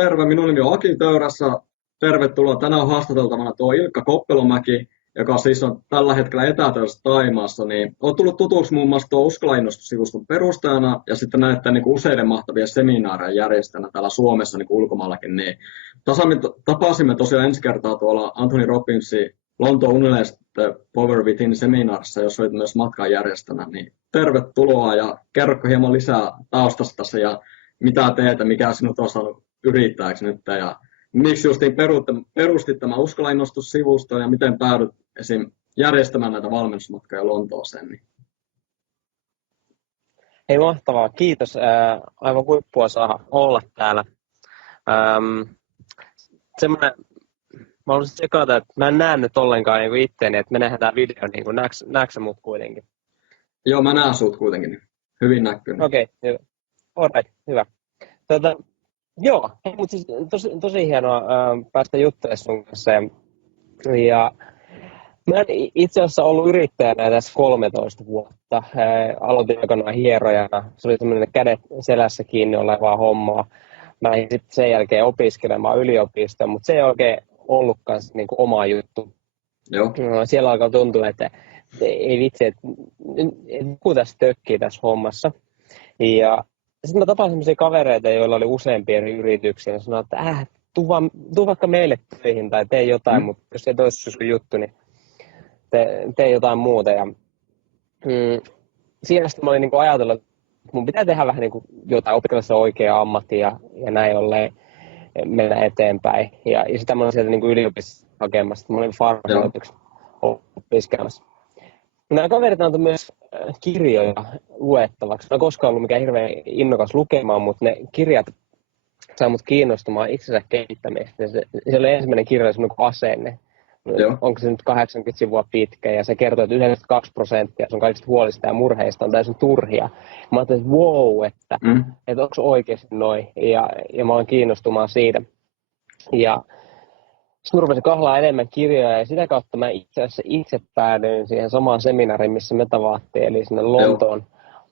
terve. Minun nimi on Aki Töyrässä. Tervetuloa. Tänään on haastateltavana tuo Ilkka Koppelomäki, joka siis on tällä hetkellä etätöissä Taimaassa. Niin olen tullut tutuksi muun muassa tuo Uskola-innostussivuston perustajana ja sitten näiden niin kuin useiden mahtavien seminaareja järjestäjänä täällä Suomessa niin kuin ulkomaillakin. Niin tapasimme tosiaan ensi kertaa tuolla Anthony Robbinsin Lontoon Unleashed Power Within seminaarissa, jos olit myös matkan järjestäjänä. Niin tervetuloa ja kerro hieman lisää taustastasi ja mitä teet, mikä sinut on saanut yrittäjäksi nyt ja miksi justiin perustit tämän Uskola-innostussivuston ja miten päädyt esim. Järjestämään näitä valmennusmatkoja Lontooseen? Niin. Hei, mahtavaa. Kiitos. Aivan huippua saa olla täällä. Mä haluaisin tsekata, että mä en näe nyt ollenkaan niin itteeni, että me nähdään tämä video, niin kuin näetkö mut kuitenkin? Joo, mä näen sut kuitenkin. Hyvin näkyy. Okei, hyvä. Alright, hyvä. Joo, mutta siis tosi hienoa päästä juttelemaan sun kanssa. Ja mä en itse asiassa ollut yrittäjänä tässä 13 vuotta. Aloitin aikanaan hierojana. Se oli semmoinen kädet selässä kiinni olevaa hommaa. Mä lähdin sitten sen jälkeen opiskelemaan yliopistoon, mutta se ei oikein ollutkaan niin kuin oma juttu. Joo. Siellä alkaa tuntua, että ei vitsi, että joku tässä tökkii tässä hommassa. Ja sitten mä tapasin sellaisia kavereita, joilla oli useampia eri yrityksiä, ja sanoin, että tuu vaikka meille töihin tai tee jotain, mutta jos ei toisi sun juttu, niin tee jotain muuta. Ja siinä sitten mä olin niin kuin ajatellut, että mun pitää tehdä vähän niin kuin jotain, opiskella se oikea ammatti ja näin ollen mennä eteenpäin. Ja sitä mä olin sieltä niin kuin yliopistossa hakemassa, mä olin farmaseuttiksi opiskelemassa. Nämä kaverit antoi myös kirjoja luettavaksi. Mä en koskaan ollut mikään hirveän innokas lukemaan, mutta ne kirjat sai mut kiinnostumaan itsensä kehittämistä. Se oli ensimmäinen kirja, semmoinen kuin Asenne. Joo. Onko se nyt 80 sivua pitkä, ja se kertoo, että 92% sun kaikista huolista ja murheista on täysin turhia. Mä ajattelin, että wow, että onko se oikeasti noin, ja mä olen kiinnostumaan siitä. Ja sitten rupesin kahlaa enemmän kirjoja, ja sitä kautta mä itse asiassa itse päädyin siihen samaan seminaariin, missä me tavattiin, eli sinne Lontoon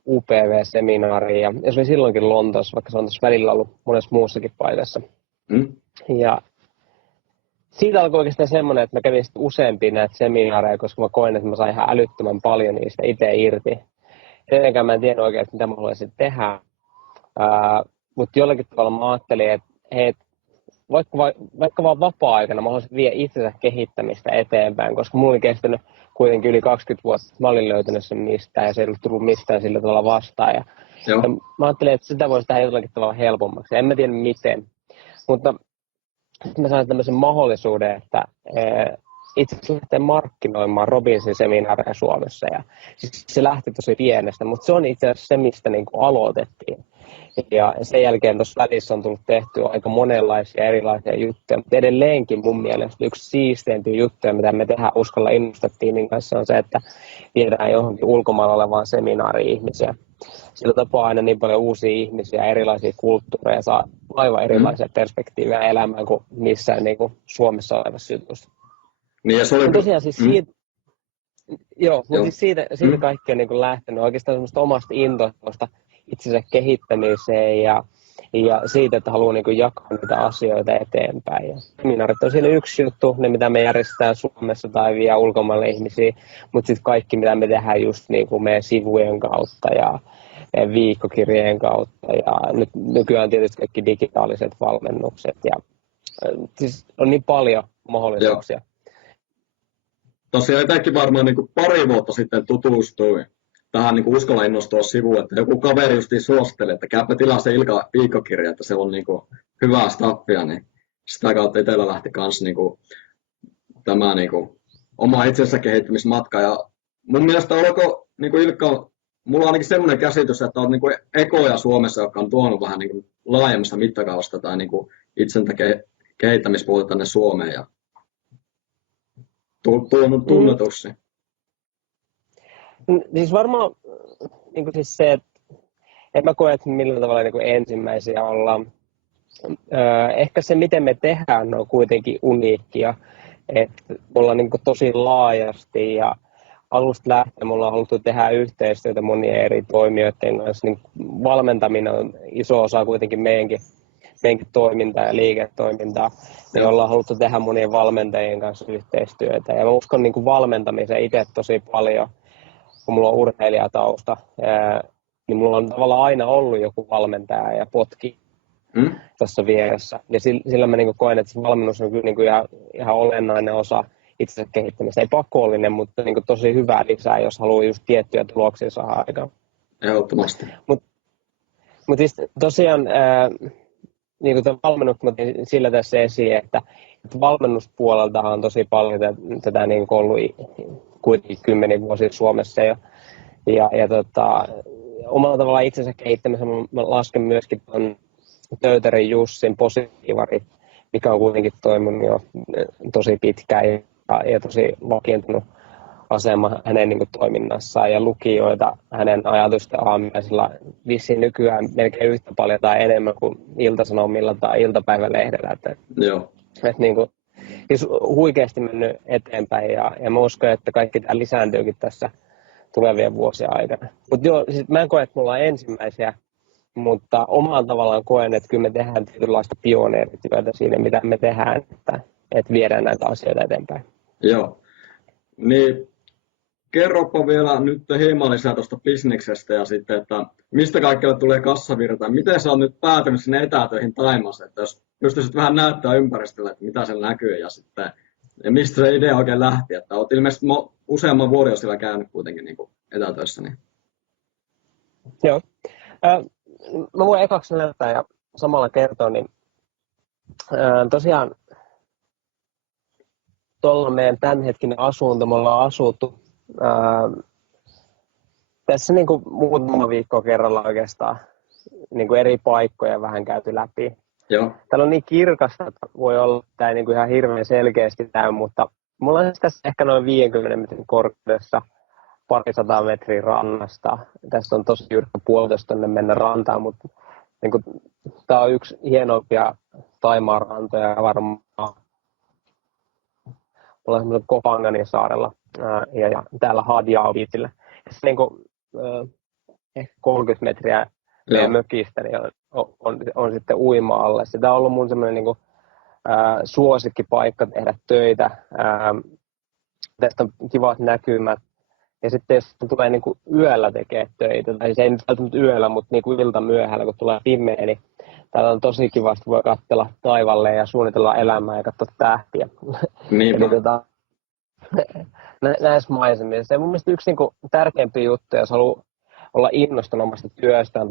UPV-seminaariin. Ja se oli silloinkin Lontoossa, vaikka se on tässä välillä ollut monessa muussakin paikassa. Ja siitä alkoi oikeastaan semmoinen, että mä kävin sitten useampia näitä seminaareja, koska mä koin, että mä sain ihan älyttömän paljon niistä itse irti. Etenkään mä en tiedä oikein, mitä mä haluaisin tehdä, mutta jollakin tavalla mä ajattelin, että hei, vaikka vaan vapaa-aikana mä haluaisin vie itsensä kehittämistä eteenpäin, koska mulla oli kestänyt kuitenkin yli 20 vuotta, että mä olin löytänyt sen mistään ja se ei ollut tullut mistään sillä tavalla vastaan. Ja mä ajattelin, että sitä voisi tehdä jollakin tavalla helpommaksi. En mä tiedä miten, mutta sitten mä sain tämmöisen mahdollisuuden, että itse asiassa lähtee markkinoimaan Robbinsin seminaareja Suomessa. Ja siis se lähti tosi pienestä, mutta se on itse asiassa se, mistä niin kuin aloitettiin. Ja sen jälkeen tuossa välissä on tullut tehtyä aika monenlaisia erilaisia juttuja, mutta edelleenkin mun mielestä yksi siisteimpiä juttuja, mitä me tehdään Uskolla Innosta-tiimin kanssa, on se, että viedään johonkin ulkomailla olevaan seminaariin ihmisiä. Sillä tapaa aina niin paljon uusia ihmisiä, erilaisia kulttuureja, saa aivan erilaisia perspektiivejä elämään kuin missään niin kuin Suomessa olevassa jutussa. Niin, ja se oli... Tosiaan siis siitä, siis siitä kaikki on niin kuin lähtenyt oikeastaan semmoista omasta intohimosta itsensä kehittämiseen ja siitä, että haluaa niin kuin jakaa niitä asioita eteenpäin. Ja seminaarit on siinä yksi juttu, ne mitä me järjestetään Suomessa tai vie ulkomaille ihmisiä, mutta sitten kaikki mitä me tehdään just niin kuin meidän sivujen kautta ja viikkokirjeen kautta ja nykyään tietysti kaikki digitaaliset valmennukset ja siis on niin paljon mahdollisuuksia. Tosiaan itsekin varmaan niin kuin pari vuotta sitten tutustuin tähän niin kuin Uskolla innostua sivuun, että joku kaveri justiin suositteli, että käypä tilaa se Ilkan viikkokirja, että se on niin kuin hyvää staffia, niin sitä kautta itsellä lähti kanssa niin kuin tämä niin kuin oma itsensä kehittämismatka. Ja mun mielestä oliko niin kuin Ilkka, mulla on ainakin semmoinen käsitys, että on niin kuin ekoja Suomessa, jotka on tuonut vähän niin kuin laajemmasta mittakaavasta tai niin kuin itsensä kehittämispuolta tänne Suomeen ja tunnetuksi. Siis varmaan niin siis se, että en mä koe, että millään tavalla niin ensimmäisiä ollaan. Ehkä se, miten me tehdään, on kuitenkin uniikkia. Että me ollaan niin tosi laajasti ja alusta lähtien me ollaan haluttu tehdä yhteistyötä monien eri toimijoiden kanssa. Niin valmentaminen on iso osa kuitenkin meidänkin meidänkin toimintaa ja liiketoimintaa, niin ollaan haluttu tehdä monien valmentajien kanssa yhteistyötä. Ja mä uskon niin kuin valmentamiseen itse tosi paljon, kun mulla on urheilijatausta, niin mulla on tavallaan aina ollut joku valmentaja ja potki tässä vieressä. Ja sillä mä niin kuin koen, että se valmennus on kyllä niin kuin ihan olennainen osa itsensä kehittämistä. Ei pakollinen, mutta niin kuin tosi hyvää lisää, jos haluaa just tiettyjä tuloksia saada aikaan. Ehdottomasti. Mutta siis tosiaan niin kuin valmennus mä otin sillä tässä esiin, että valmennuspuoleltahan on tosi paljon tätä niin kuin ollut kuitenkin 10 vuosia Suomessa jo. Ja omalla tavallaan itsensä kehittämisen mä lasken myöskin tuon Töyterin Jussin Positiivari, mikä on kuitenkin toiminut jo tosi pitkään ja tosi vakiintunut asema hänen niin kuin toiminnassaan ja lukijoita hänen ajatusten aamiaisilla vissiin nykyään melkein yhtä paljon tai enemmän kuin Ilta-Sanomilla tai iltapäivälehdellä. Että niin kuin, siis huikeasti mennyt eteenpäin ja mä uskon, että kaikki tämä lisääntyykin tässä tulevien vuosien aikana. Mutta joo, siis mä en koe, että me ollaan ensimmäisiä, mutta omalla tavallaan koen, että kyllä me tehdään tietynlaista pioneerityötä siinä, mitä me tehdään, että viedään näitä asioita eteenpäin. Joo. Niin, kerropa vielä nyt hieman lisää tuosta bisneksestä ja sitten, että mistä kaikkea tulee kassavirta. Miten sä oot nyt päätynyt sinne etätöihin Thaimaassa, että jos pystyisit vähän näyttää ympäristölle, että mitä siellä näkyy ja mistä se idea oikein lähti, että oot ilmeisesti useamman vuoden jo siellä käynyt kuitenkin niin kuin etätöissä. Niin. Joo. Mä voin ekaksi näyttää ja samalla kertoa, niin tosiaan tuolla meidän tämänhetkinen asunto, me ollaan asuttu tässä niin kuin muutama viikko kerralla oikeastaan niin kuin eri paikkoja vähän käyty läpi. Joo. Täällä on niin kirkasta, että voi olla, että tämä ei niin kuin ihan hirveän selkeästi näy, mutta mulla on tässä ehkä noin 50 metrin korkeudessa 200 metriä rannasta. Tässä on tosi jyrkkä puolitoista tonne mennä rantaan, mutta niin kuin, tämä on yksi hienompia Thaimaan rantoja varmaan. Ollaan semmoisella Koh Phanganin saarella ja täällä Hadiao Beachillä. Niin kuin, ehkä 30 metriä meidän mökistä niin on sitten uima-alle. Tämä on ollut mun semmoinen niin kuin, suosikkipaikka tehdä töitä. Tästä on kivat näkymät. Ja sitten jos tulee niin kuin yöllä tekee töitä, tai se ei nyt välttämättä yöllä, mutta niin kuin ilta myöhällä, kun tulee pimeä, niin täällä on tosi kivasti, voi katsella taivalle ja suunnitella elämää ja katsoa tähtiä. Niinpä. Näissä maisemissa. Ja mun mielestä yksi niin kuin tärkeimpiä juttuja, jos haluaa olla innostunut omasta työstään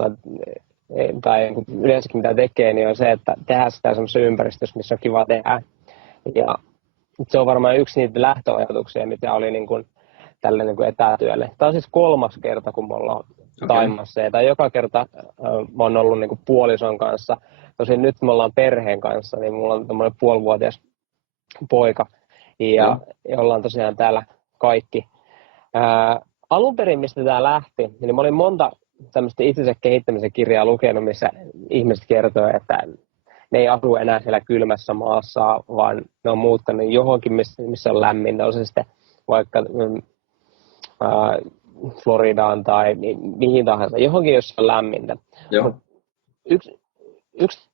tai yleensäkin mitä tekee, niin on se, että tehdään sitä semmoisessa ympäristössä, missä on kiva tehdä. Ja se on varmaan yksi niitä lähtöajatuksia, mitä oli niin kuin tälle niin kuin etätyölle. Tämä on siis 3. kerta, kun me ollaan Thaimaassa. Ja joka kerta mä oon ollut niin kuin puolison kanssa. Tosin nyt me ollaan perheen kanssa, niin mulla on tommoinen 5,5-vuotias poika. Ja ollaan tosiaan täällä kaikki. Alun perin, mistä tämä lähti, niin mä olin monta tämmöistä itsensä kehittämisen kirjaa lukenut, missä ihmiset kertoo, että ne ei asu enää siellä kylmässä maassa, vaan ne on muuttanut johonkin, missä on lämmintä. On se sitten vaikka Floridaan tai mihin tahansa, johonkin, jossa on lämmintä. Yksi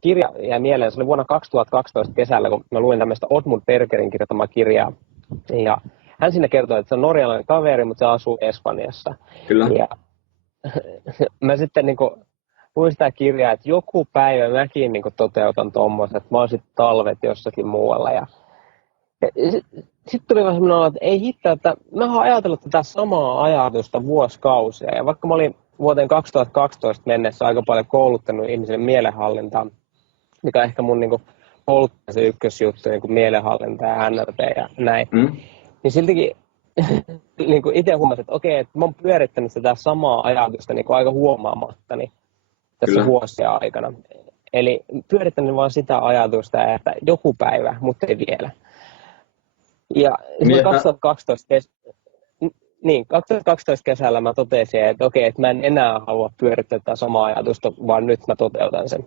kirja jäi mieleen, se oli vuonna 2012 kesällä, kun mä luin tämmöistä Oddmund Bergerin kirjoittamaa kirjaa. Ja hän siinä kertoi, että se on norjalainen kaveri, mutta se asuu Espanjassa. Kyllä. Ja mä sitten niin kuin luin sitä kirjaa, että joku päivä mäkin niin kuin toteutan tommoista, että mä oon sitten talvet jossakin muualla. Ja sitten tuli vähän semmoinen, että ei hitto, että mä oon ajatellut tätä samaa ajatusta vuosikausia. Ja vaikka mä olin vuoteen 2012 mennessä aika paljon kouluttanut ihmisille mielenhallintaa, mikä on ehkä mun niin kuin kouluttamisen ykkösjuttu, niin kuin mielenhallinta ja NLP ja näin, niin siltikin niin kuin itse huomasin, että okei, että mä oon pyörittänyt tätä samaa ajatusta niin kuin aika huomaamattani tässä vuosien aikana. Eli pyörittänyt vaan sitä ajatusta, että joku päivä, mutta ei vielä. Ja 2012 kesällä mä totesin, että okei, että mä en enää halua pyörittää tätä samaa ajatusta, vaan nyt mä toteutan sen.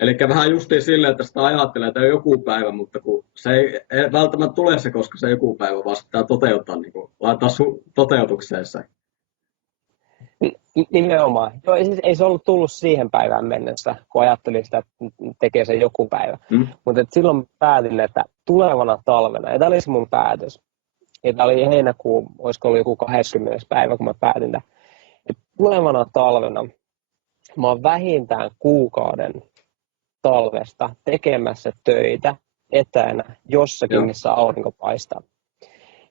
Eli vähän justiin silleen, että sitä ajattelee, että joku päivä, mutta kun se ei välttämättä tule se, koska se joku päivä vaan pitää toteuttaa, niin kuin laittaa toteutukseen se. Nimenomaan. Joo, ei se ollut tullut siihen päivään mennessä, kun ajattelin sitä, että tekee sen joku päivä. Mutta silloin päätin, että tulevana talvena, ja tämä oli se mun päätös, ja tämä oli heinäkuun, olisiko ollut joku 20. päivä, kun mä päätin, että tulevana talvena mä oon vähintään kuukauden talvesta tekemässä töitä etänä jossakin, missä aurinko paistaa.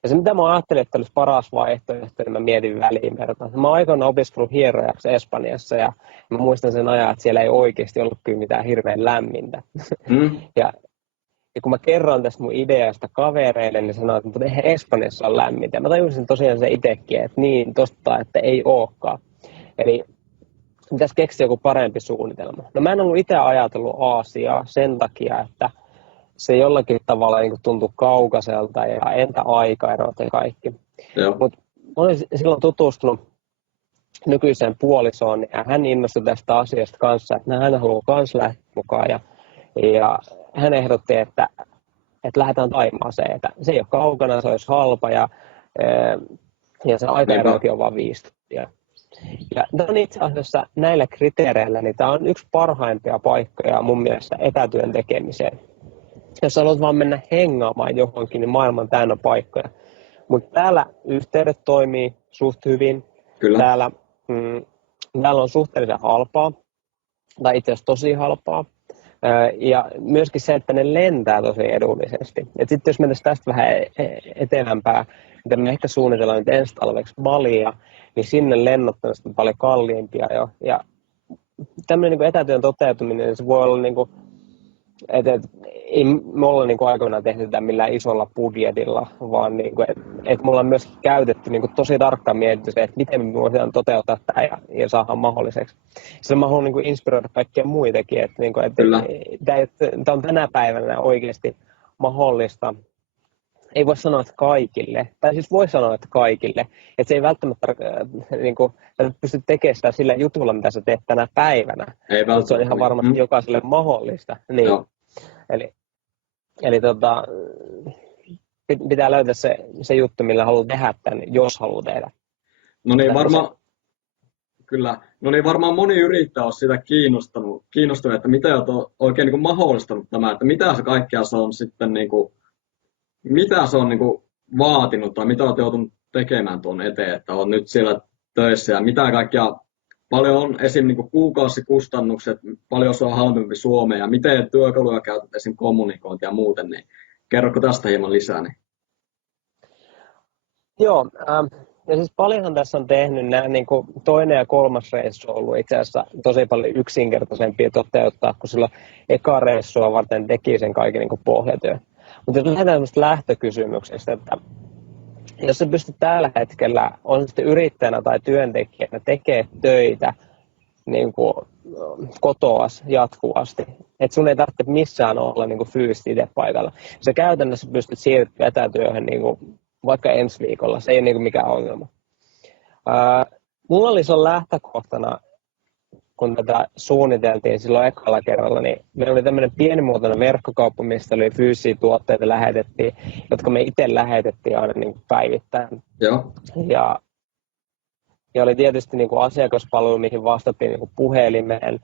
Ja se, mitä mä ajattelin, että olisi paras vaihtoehto, niin mä mietin Välimerta. Mä oon aikoinaan opiskellut hierojaksi Espanjassa, ja mä muistan sen ajan, että siellä ei oikeasti ollut kyllä mitään hirveän lämmintä. Ja kun mä kerron tästä mun ideasta kavereille, niin sanoin, että eihän Espanjassa ole lämmintä. Ja mä tajusin tosiaan se itsekin, että niin, tosta, että ei olekaan. Eli pitäisi keksiä joku parempi suunnitelma. No mä en ollut itse ajatellut Aasiaa sen takia, että se jollakin tavalla niin tuntui kaukaiselta ja entä aikaerot ja kaikki. Mutta olin silloin tutustunut nykyiseen puolisoon ja hän innostui tästä asiasta kanssa, että hän haluaa myös lähteä mukaan. Ja hän ehdotti, että lähdetään Thaimaaseen. Että se ei ole kaukana, se olisi halpa ja se aikaerokin on vain 5 tuntia. Ja tämä on itse asiassa näillä kriteereillä, niin tämä on yksi parhaimpia paikkoja mun mielestä etätyön tekemiseen. Jos haluat vaan mennä hengaamaan johonkin, niin maailman täynnä paikkoja. Mutta täällä yhteydet toimii suht hyvin. Kyllä. Täällä on suhteellisen halpaa, tai itse asiassa tosi halpaa. Ja myöskin se, että ne lentää tosi edullisesti. Sitten jos mennään tästä vähän etelämpää, mitä me ehkä suunnitellaan nyt ensi talveksi Balia, niin sinne lennot on paljon kalliimpia jo. Ja tämmöinen niin etätyön toteutuminen, niin se voi olla niin kuin, ei me olla niin aikoinaan tehty tätä millään isolla budjetilla, vaan niin kuin, että me ollaan myös käytetty niin kuin tosi tarkkaan mietitty se, että miten me voidaan toteuttaa tämä ja saadaan mahdolliseksi. Sillä mä haluan niin kuin inspiroida kaikkia muitakin, että, niin kuin, että tämä on tänä päivänä oikeasti mahdollista. Ei voi sanoa, että kaikille, tai siis voi sanoa, että kaikille, että se ei välttämättä niin kuin, pysty tekemään sitä sillä jutulla, mitä sä teet tänä päivänä, mutta se on ihan varmasti jokaiselle mahdollista. Niin. Eli pitää löytää se juttu, millä haluaa tehdä tämän, jos haluaa tehdä. No niin, varmaan moni yrittäjä on sitä kiinnostunut, että mitä on oikein niin kuin mahdollistanut tämä, että mitä se kaikkea se on sitten niin kuin, mitä se on niin kuin vaatinut tai mitä olet joutunut tekemään tuon eteen, että on nyt siellä töissä ja mitä kaikkea, paljon on esim. Niin kuin kuukausikustannukset, paljon se on halvempi Suomeen ja miten työkaluja käytät esim. Kommunikointia ja muuten, niin kerrotko tästä hieman lisää? Niin? Joo, ja siis paljonhan tässä on tehnyt nämä niin kuin toinen ja kolmas reissu on ollut itse asiassa tosi paljon yksinkertaisempia toteuttaa, kun silloin eka reissua varten teki sen kaiken niin kuin pohjatyö. Mutta jos lähdetään tämmöistä lähtökysymyksestä, että jos sä pystyt tällä hetkellä, on sitten yrittäjänä tai työntekijänä, tekee töitä niin kuin kotoas jatkuvasti, että sun ei tarvitse missään olla niin kuin fyysisesti itse paikalla. Sä käytännössä pystyt siirtymään etätyöhön niin kuin vaikka ensi viikolla, se ei ole niin kuin mikään ongelma. Mulla oli se lähtökohtana, kun tätä suunniteltiin silloin ekalla kerralla, niin meillä oli tämmöinen pienimuotoinen verkkokauppa, mistä oli fyysisiä tuotteita lähetettiin, jotka me itse lähetettiin aina niin kuin päivittäin. Joo. Ja oli tietysti niin kuin asiakaspalvelu, mihin vastattiin niin kuin puhelimeen.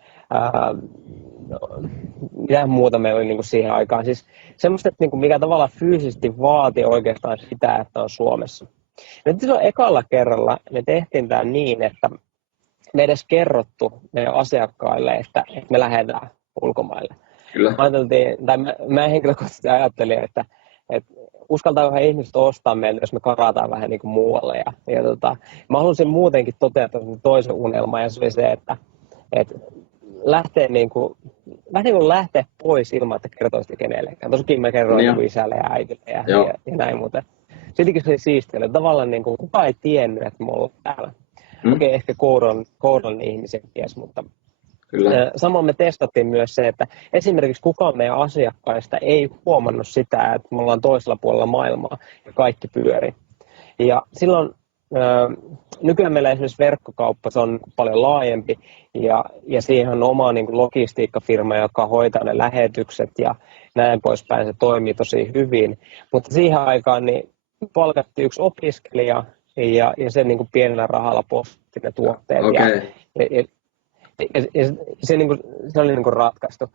Mitä muuta meillä oli niin kuin siihen aikaan. Siis semmoista, että niin kuin mikä tavallaan fyysisesti vaati oikeastaan sitä, että on Suomessa. Nyt silloin ekalla kerralla me tehtiin tämä niin, että me edes kerrottu meidän asiakkaille, että me lähdetään ulkomaille. Kyllä. Mä henkilökohtaisesti ajattelin, että uskaltaako ihmiset ostaa meiltä, jos me karataan vähän niin kuin muualle. Mä halusin muutenkin toteuttaa toisen unelman, ja se oli se, että lähtee lähteä pois ilman, että kertoisi kenellekään. Tosin mä kerroin niin isälle ja äitille ja näin, mutta sittenkin se oli siistiä. Tavallaan niin kuin, kukaan ei tiennyt, että me ollaan täällä. Okei, ehkä koodon ihmisiä ties, mutta kyllä. Samoin me testattiin myös se, että esimerkiksi kukaan meidän asiakkaista ei huomannut sitä, että me ollaan toisella puolella maailmaa ja kaikki pyörii. Ja silloin nykyään meillä esimerkiksi verkkokauppa, se on paljon laajempi ja siihen on oma niin kuin logistiikkafirma, joka hoitaa ne lähetykset ja näin poispäin. Se toimii tosi hyvin, mutta siihen aikaan niin palkattiin yksi opiskelija ja se niin kuin pienellä rahalla posti ne tuotteet. Okay. Ja se, niin kuin, se oli niin kuin ratkaistu.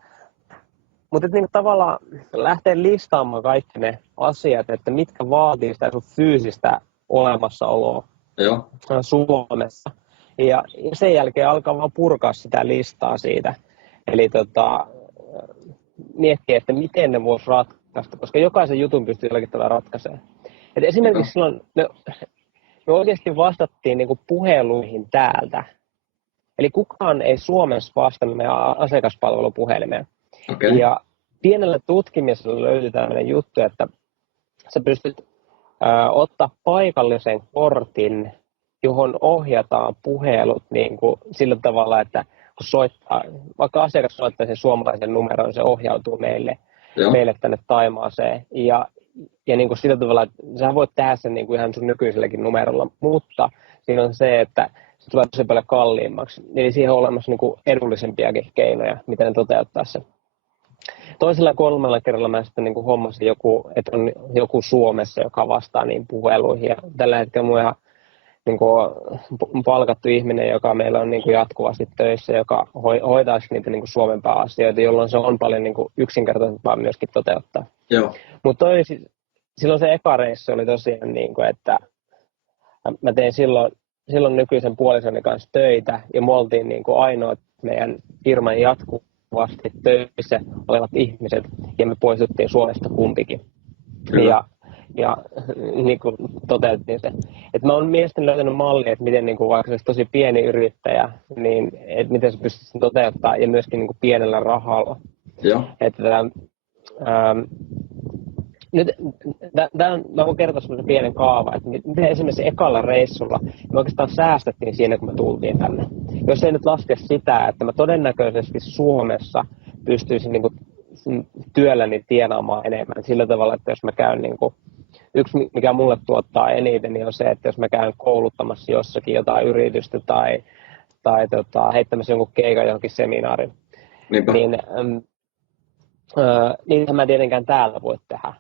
Mutta niin tavallaan lähteä listaamaan kaikki ne asiat, että mitkä vaatii sitä sun fyysistä olemassaoloa Suomessa. Ja sen jälkeen alkaa vaan purkaa sitä listaa siitä. Eli miettiä, että miten ne voisi ratkaista, koska jokaisen jutun pystyy jollakin tavalla ratkaisemaan. Et esimerkiksi silloin me oikeasti vastattiin niin kuin puheluihin täältä. Eli kukaan ei Suomessa vastannut meidän asiakaspalvelupuhelimeen. Okay. Ja pienellä tutkimisella löytyi tämmöinen juttu, että sä pystyt ottaa paikallisen kortin, johon ohjataan puhelut niin kuin sillä tavalla, että kun soittaa, vaikka asiakas soittaa sen suomalaisen numeron, se ohjautuu meille tänne Taimaaseen. Ja niin kuin sillä tavalla, että sä voit tehdä sen niin kuin ihan sun nykyiselläkin numerolla, mutta siinä on se, että se tulee tosi paljon kalliimmaksi. Eli siihen on olemassa niin kuin edullisempiakin keinoja, miten ne toteuttaa sen. Toisella ja kolmella kerralla mä sitten niin kuin hommasin että on joku Suomessa, joka vastaa niin puheluihin. Ja tällä hetkellä mun ihan niin kuin palkattu ihminen, joka meillä on niin kuin jatkuvasti töissä, joka hoitaa niitä niin kuin Suomen pääasioita, jolloin se on paljon niin kuin yksinkertaisempaa myöskin toteuttaa. Mutta silloin se eka reissu oli tosiaan, niin kuin, että mä tein silloin nykyisen puolisoni kanssa töitä, ja me oltiin niin kuin ainoat meidän firman jatkuvasti töissä olevat ihmiset, ja me poistuttiin Suomesta kumpikin. Ja niin kuin toteutettiin se. Et mä oon mielestäni löytänyt mallia, että miten niin kuin vaikka se olisi tosi pieni yrittäjä, niin että miten se pystyisi toteuttaa, ja myöskin niin kuin pienellä rahalla. Että nyt mä voin kertoa sellaisen pienen kaavan, että miten esimerkiksi ekalla reissulla me oikeastaan säästettiin siinä, kun me tultiin tänne. Jos ei nyt laske sitä, että mä todennäköisesti Suomessa pystyisin niin kuin työlläni tienaamaan enemmän sillä tavalla, että jos mä käyn niin kuin, yksi mikä mulle tuottaa eniten, niin on se, että jos mä käyn kouluttamassa jossakin jotain yritystä tai heittämässä jonkun keikan johonkin seminaariin, niin niitä mä tietenkään täällä voi tehdä.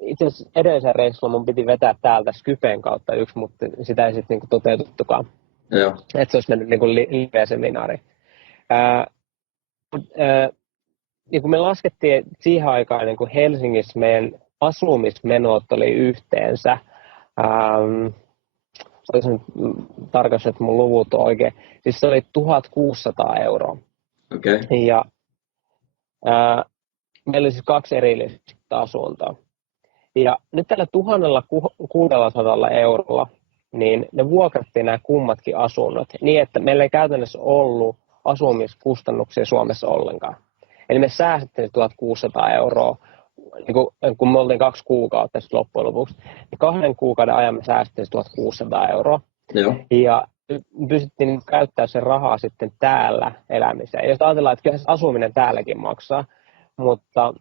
Itse asiassa edellisen reissulla mun piti vetää täältä Skypen kautta yksi, mutta sitä ei sitten niinku toteutettukaan. Että se olisi mennyt niinku live-seminaariin. Niin kun me laskettiin siihen aikaan niin kun Helsingissä meidän asumismenot oli yhteensä, olisin tarkastin, että mun luvut on oikein, siis se oli 1 600 €. Okay. Ja meillä oli siis 2 erillistä asuntoa. Ja nyt tällä 1 600 €, niin ne vuokrattiin nämä kummatkin asunnot niin, että meillä ei käytännössä ollut asumiskustannuksia Suomessa ollenkaan. Eli me säästettiin 1 600 €, niin kun me oltiin 2 kuukautta loppujen lopuksi. Niin 2 kuukauden ajan me säästettiin 1 600 €. Ja pystyttiin käyttämään sen rahaa sitten täällä elämiseen. Jos ajatellaan, että kyllä se asuminen täälläkin maksaa, mutta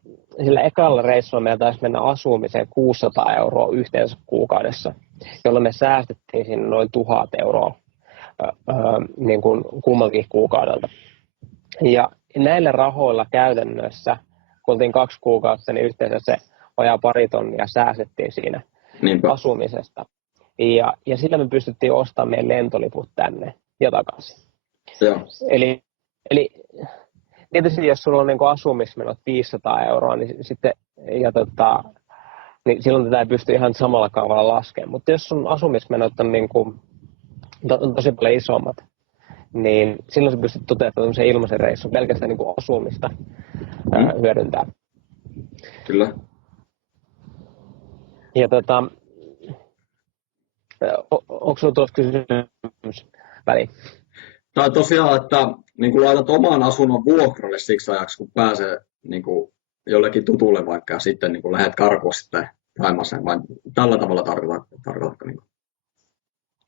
sillä ekalla reissulla meillä taisi mennä asumiseen 600 € yhteensä kuukaudessa, jolloin me säästettiin siinä noin 1 000 € niin kuin kummalkin kuukaudelta. Ja näillä rahoilla käytännössä, kun oltiin 2 kuukautta, niin yhteensä se vajaa 2 tonnia säästettiin siinä asumisesta. Ja sillä me pystyttiin ostamaan meidän lentoliput tänne ja takaisin. Eli tietysti jos sulla on niin kuin asumismenot 500 €, niin sitten niin silloin tätä ei pysty ihan samalla kaavalla laskemaan. Mutta jos sun asumismenot on, niin kuin, on tosi paljon isommat, niin silloin sä pystyt toteuttamaan sen ilmaisen reissun pelkästään niin kuin asumista hyödyntää. Kyllä. Ja onko sinulla tuossa kysymys väliin? Tai tosiaan, että niin kun laitat oman asunnon vuokralle siksi ajaksi, kun pääsee niin kun jollekin tutulle vaikka ja sitten niin kun lähdet karkuun sitten Thaimaaseen, vai tällä tavalla tarkoitatko? Niin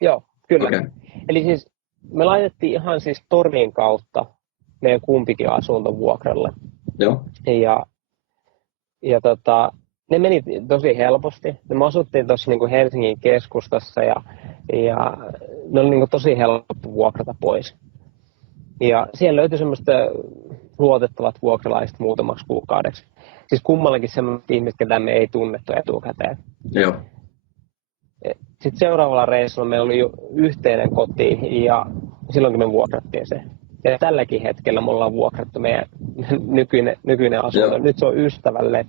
Joo, kyllä. Okay. Eli siis me laitettiin ihan siis Tornin kautta meidän kumpikin asunto vuokralle. Ja ne meni tosi helposti. Me asuttiin tuossa niin kuin Helsingin keskustassa ja ne oli niin kuin tosi helppo vuokrata pois. Ja siellä löytyi semmoista luotettavat vuokralaiset muutamaksi kuukaudeksi. Siis kummallakin semmoista ihmistä, ketä me ei tunnettu etukäteen. Sitten seuraavalla reissulla meillä oli jo yhteinen koti ja silloinkin me vuokrattiin se. Ja tälläkin hetkellä me ollaan vuokrattu meidän nykyinen asunto. Joo. Nyt se on ystävälle.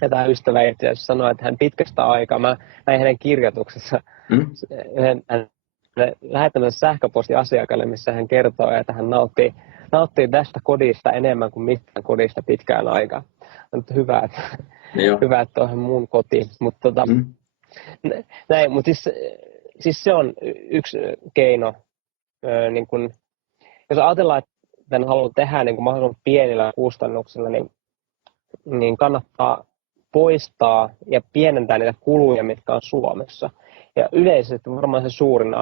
Ja tämä ystävä itse asiassa sanoi, että hän pitkästä aikaa, mä näin hänen kirjoituksessa, hän lähettämässä sähköpostiasiakkaalle, missä hän kertoo, että hän nauttii tästä kodista enemmän kuin mistään kodista pitkään aikaa. On hyvä, että on mun koti. Mutta siis se on yksi keino, niin kun, jos ajatellaan, että tämän haluaa tehdä niin mahdollisimman pienillä kustannuksilla, niin kannattaa poistaa ja pienentää niitä kuluja, mitkä on Suomessa. Ja yleisesti varmaan se suurin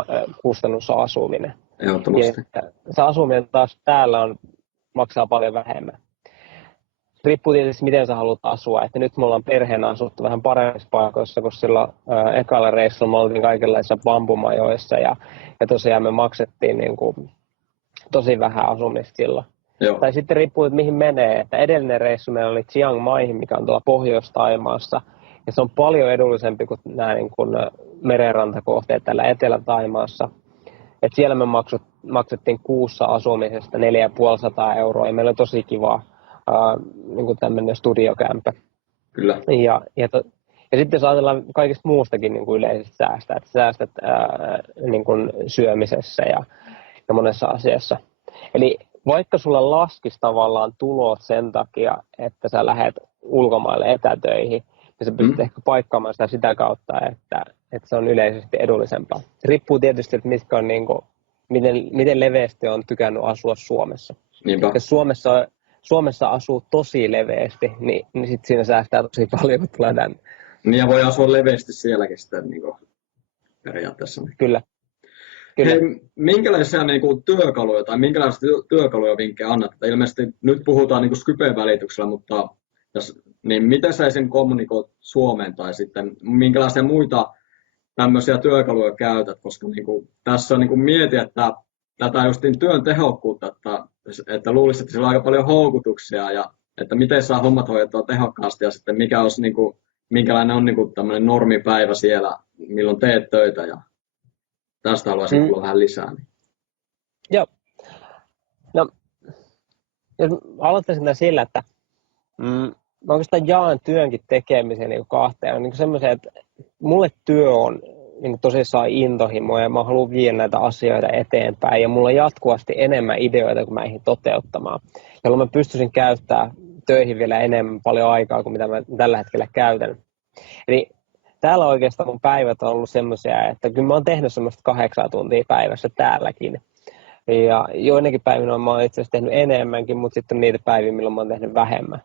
kustannus on asuminen. Ehdottomasti. Se asuminen taas täällä maksaa paljon vähemmän. Riippuu tietysti, miten sä haluat asua. Että nyt me ollaan perheenä asuttu vähän paremmissa paikoissa, kun silloin ekalla reissulla me oltiin kaikenlaisissa bambumajoissa ja tosiaan me maksettiin niin kuin tosi vähän asumista silloin. Joo. Tai sitten riippuu, että mihin menee. Että edellinen reissu meillä oli Chiang Maihin, mikä on tuolla Pohjois-Taimaassa. Ja se on paljon edullisempi kuin nämä niin kuin merenrantakohteet täällä Etelä-Taimaassa. Et siellä me maksettiin kuussa asumisesta 450 €. Ja meillä oli tosi kiva niin kuin tämmöinen studiokämpä. Kyllä. Ja sitten jos ajatellaan kaikista muustakin niin kuin yleisesti säästää, että säästät niin kuin syömisessä ja monessa asiassa. Eli vaikka sulla laskisi tavallaan tulot sen takia, että sä lähdet ulkomaille etätöihin, niin sä pystyt ehkä paikkaamaan sitä kautta, että se on yleisesti edullisempaa. Riippuu tietysti, että mitkä on niin kuin, miten leveästi on tykännyt asua Suomessa. Niinpä. Jos Suomessa asuu tosi leveästi, niin sit siinä säästää tosi paljon, kun tulee tänne. Niin ja voi asua leveästi sielläkin sitten niin kuin periaatteessa. Kyllä. Hei, minkälaisia niin kuin, työkaluja tai minkälaisia työkaluja vinkkejä annat? Ilmeisesti nyt puhutaan niin kuin Skypen välityksellä, mutta niin miten sä esim. Kommunikoit Suomeen tai sitten minkälaisia muita tämmöisiä työkaluja käytät? Koska niin kuin, tässä on niin kuin mieti, että tätä justiin työn tehokkuutta, että luulisin, että sillä on aika paljon houkutuksia ja että miten saa hommat hoidettua tehokkaasti ja sitten mikä olisi, niin kuin, minkälainen on niin kuin tämmöinen normipäivä siellä, milloin teet töitä ja tästä haluaisin kuulla vähän lisää. Joo. No, jos aloittaisin sillä, että mä oikeastaan jaan työnkin tekemisen niin kahteen. Niin semmoisen, että mulle työ on niin tosissaan intohimo ja mä haluan viedä näitä asioita eteenpäin ja mulla on jatkuvasti enemmän ideoita kuin mä eihin toteuttamaan, jolloin mä pystyisin käyttämään töihin vielä enemmän paljon aikaa kuin mitä mä tällä hetkellä käytän. Eli täällä oikeastaan mun päivät on ollut semmoisia, että kyllä mä oon tehnyt semmoista 8 tuntia päivässä täälläkin. Ja joinakin päivinä mä oon itse asiassa tehnyt enemmänkin, mutta sitten on niitä päiviä, milloin mä oon tehnyt vähemmän.